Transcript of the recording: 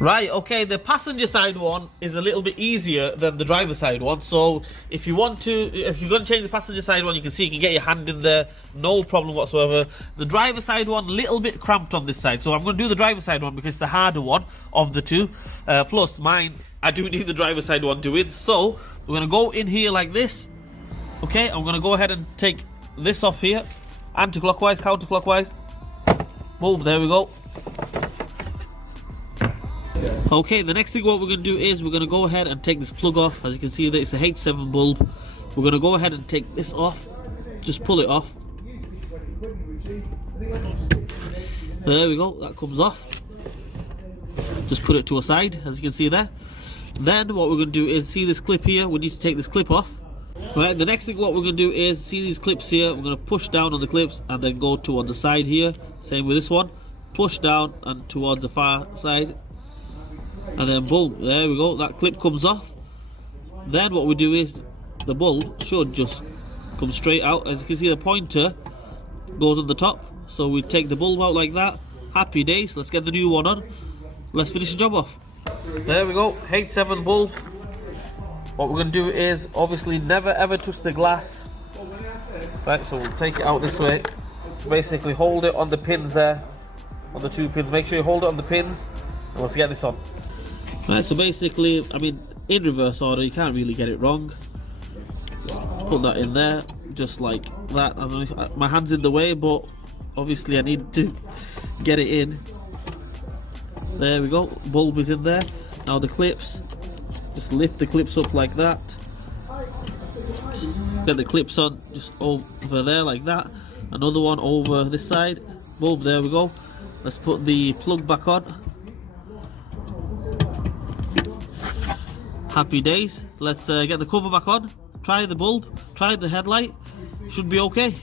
Right, okay, the passenger side one is a little bit easier than the driver side one. So if you're going to change the passenger side one, you can see you can get your hand in there, no problem whatsoever. The driver side one, little bit cramped on this side. So I'm going to do the driver side one because it's the harder one of the two. Plus mine, I do need the driver side one to win. So we're going to go in here like this. Okay, I'm going to go ahead and take this off here. Anti-clockwise, counterclockwise. Boom, there we go. Okay, the next thing what we're going to do is we're going to go ahead and take this plug off. As you can see, it's a H7 bulb. We're going to go ahead and take this off. Just pull it off. There we go, that comes off. Just put it to a side, as you can see there. Then what we're going to do is, see this clip here, we need to take this clip off. Right, the next thing what we're going to do is, see these clips here, we're going to push down on the clips and then go towards the side here. Same with this one. Push down and towards the far side. And then boom, there we go, that clip comes off. Then what we do is, the bulb should just come straight out. As you can see, the pointer goes on the top. So we take the bulb out like that. Happy days, let's get the new one on. Let's finish the job off. There we go, H7 bulb. What we're going to do is, obviously never ever touch the glass. Right, so we'll take it out this way. Basically hold it on the pins there. On the two pins, make sure you hold it on the pins. And let's get this on. Right, so basically, I mean, in reverse order, you can't really get it wrong. Just put that in there, just like that. I don't know, my hand's in the way, but obviously I need to get it in. There we go, bulb is in there. Now the clips, just lift the clips up like that. Just get the clips on, just over there like that. Another one over this side. Bulb, there we go. Let's put the plug back on. Happy days. Let's get the cover back on. Try the bulb, try the headlight. Should be okay.